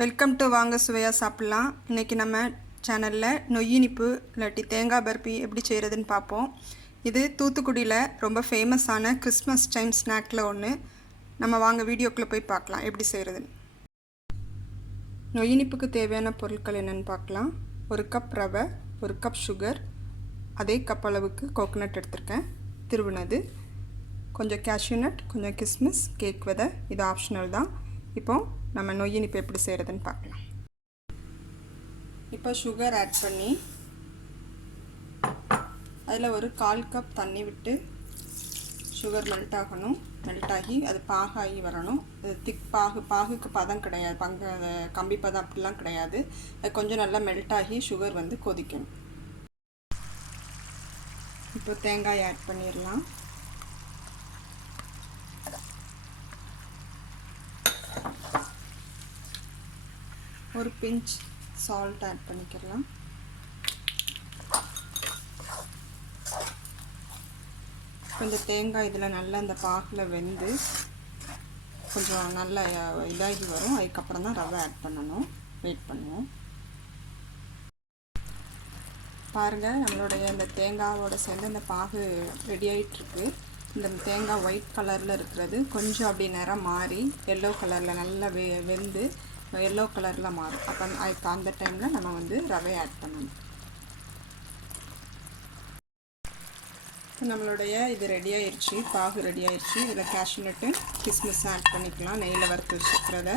Welcome to வாங்க சுவையாக சாப்பிட்லாம். இன்றைக்கி நம்ம சேனலில் நொய்யினிப்பு இல்லாட்டி தேங்காய் பர்பி எப்படி செய்கிறதுன்னு பார்ப்போம். இது தூத்துக்குடியில் ரொம்ப ஃபேமஸான கிறிஸ்மஸ் டைம் ஸ்நாக்கில் ஒன்று. நம்ம வாங்க வீடியோக்குள்ளே போய் பார்க்கலாம் எப்படி செய்கிறதுன்னு. நொய்யினிப்புக்கு தேவையான பொருட்கள் என்னென்னு பார்க்கலாம். 1 கப் ரவை, 1 கப் சுகர், அதே கப் அளவுக்கு கோகோனட் எடுத்திருக்கேன் திருவுனது, கொஞ்சம் கேஷ்யூ நட், கொஞ்சம் கிஸ்மிஸ், கேக் விதை, இது ஆப்ஷனல் தான். இப்போது நம்ம நொய்யினிப்பு எப்படி செய்கிறதுன்னு பார்க்கலாம். இப்போ சுகர் ஆட் பண்ணி அதில் ஒரு 1/4 கப் தண்ணி விட்டு சுகர் மெல்ட் ஆகணும். மெல்ட் ஆகி அது பாகாகி வரணும். அது திக் பாகுக்கு பதம் கிடையாது, கம்பி பதம் அப்படிலாம் கிடையாது. அது கொஞ்சம் நல்லா மெல்ட் ஆகி சுகர் வந்து கொதிக்கணும். இப்போ தேங்காய் ஆட் பண்ணிடலாம். ஒரு பிஞ்ச் சால்ட் ஆட் பண்ணிக்கலாம். இப்போ இந்த தேங்காய் இதில் நல்லா இந்த பாகில் வெந்து கொஞ்சம் நல்லா இதாகி வரும். அதுக்கப்புறம் தான் ரவை ஆட் பண்ணணும். வெயிட் பண்ணுவோம். பாருங்கள், நம்மளுடைய இந்த தேங்காயோட சேர்ந்து இந்த பாகு ரெடி ஆகிட்டுருக்கு. இந்த தேங்காய் ஒயிட் கலரில் இருக்கிறது கொஞ்சம் அப்படி நிறம் மாறி எல்லோ கலரில் நல்லா வெந்து எல்லோ கலரில் மாறும். அப்போ அந்த டைமில் நம்ம வந்து ரவை ஆட் பண்ணணும். நம்மளுடைய இது ரெடி ஆயிடுச்சு, பாகு ரெடி ஆயிடுச்சு. இதில் கேஷ்யூ நட்டு, கிஸ்மிஸ் ஆட் பண்ணிக்கலாம். நெய்யில் வறுத்து வச்சுக்கிறத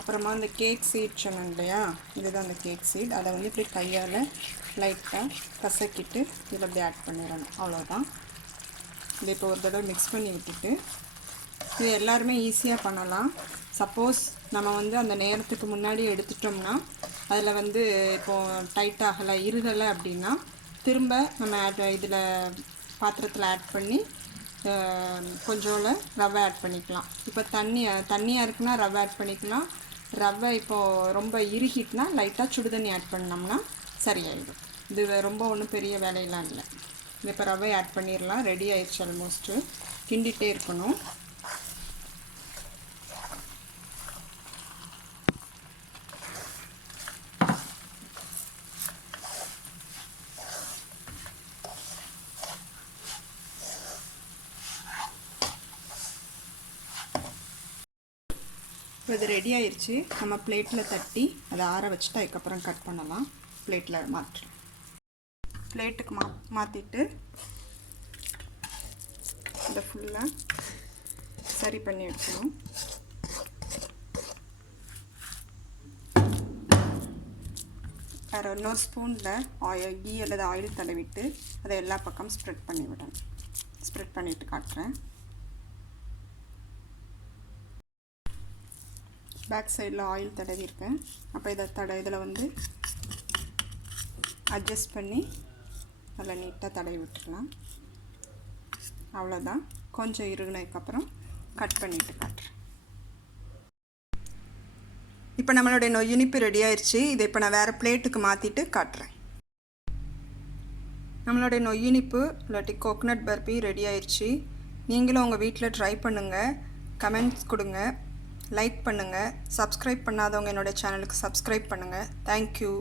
அப்புறமா இந்த கேக் சீட் சொன்னேன் இல்லையா, இதுதான் அந்த கேக் சீட். அதை வந்து இப்படி கையால் லைட்டாக கசக்கிட்டு இதில் அப்படி ஆட் பண்ணிடணும். அவ்வளோதான். இதை இப்போ ஒரு தடவை மிக்ஸ் பண்ணி விட்டுட்டு, இது எல்லாருமே ஈஸியாக பண்ணலாம். சப்போஸ் நம்ம வந்து அந்த நேரத்துக்கு முன்னாடி எடுத்துட்டோம்னா அதில் வந்து இப்போது டைட் ஆகலை, இருகலை அப்படின்னா திரும்ப நம்ம இதில் பாத்திரத்தில் ஆட் பண்ணி கொஞ்சோல ரவை ஆட் பண்ணிக்கலாம். இப்போ தண்ணியாக இருக்குன்னா ரவை ஆட் பண்ணிக்கலாம். ரவை இப்போது ரொம்ப இறுகிட்டுனா லைட்டாக சுடு தண்ணி ஆட் பண்ணோம்னா சரியாயிடும். இது ரொம்ப ஒன்றும் பெரிய வேலையெல்லாம் இல்லை. இப்போ ரவை ஆட் பண்ணிடலாம். ரெடி ஆயிடுச்சு. ஆல்மோஸ்ட்டு கிண்டிகிட்டே இருக்கணும். இப்போ இது ரெடி ஆயிடுச்சு. நம்ம பிளேட்டில் தட்டி அதை ஆற வச்சுட்டு அதுக்கப்புறம் கட் பண்ணலாம். பிளேட்டில் மாற்றலாம். பிளேட்டுக்கு மாற்றிட்டு இதை ஃபுல்லாக சரி பண்ணி எடுக்கணும். வேறு இன்னொரு ஸ்பூனில் கீ அல்லது ஆயில் தடவிட்டு அதை எல்லா பக்கம் ஸ்ப்ரெட் பண்ணி விடணும். ஸ்ப்ரெட் பண்ணிவிட்டு காட்டுறேன். பேக் சைடில் ஆயில் தடவிருக்கேன். அப்போ இதில் வந்து அட்ஜஸ்ட் பண்ணி அதில் நீட்டாக தடவி விட்டுடலாம். அவ்வளோதான். கொஞ்சம் இறுகினதுக்கப்புறம் கட் பண்ணிவிட்டு காட்டுறேன். இப்போ நம்மளுடைய நொய்யினிப்பு ரெடி ஆயிடுச்சு. இதை இப்போ நான் வேறு பிளேட்டுக்கு மாற்றிட்டு காட்டுறேன். நம்மளுடைய நொய்யினிப்பு இல்லாட்டி கோகோனட் பர்பி ரெடி ஆயிடுச்சு. நீங்களும் உங்கள் வீட்டில் ட்ரை பண்ணுங்கள். கமெண்ட்ஸ் கொடுங்க, லைக் பண்ணுங்கள். சப்ஸ்கிரைப் பண்ணாதவங்க என்னோடய சேனலுக்கு சப்ஸ்கிரைப் பண்ணுங்கள். தேங்க்யூ.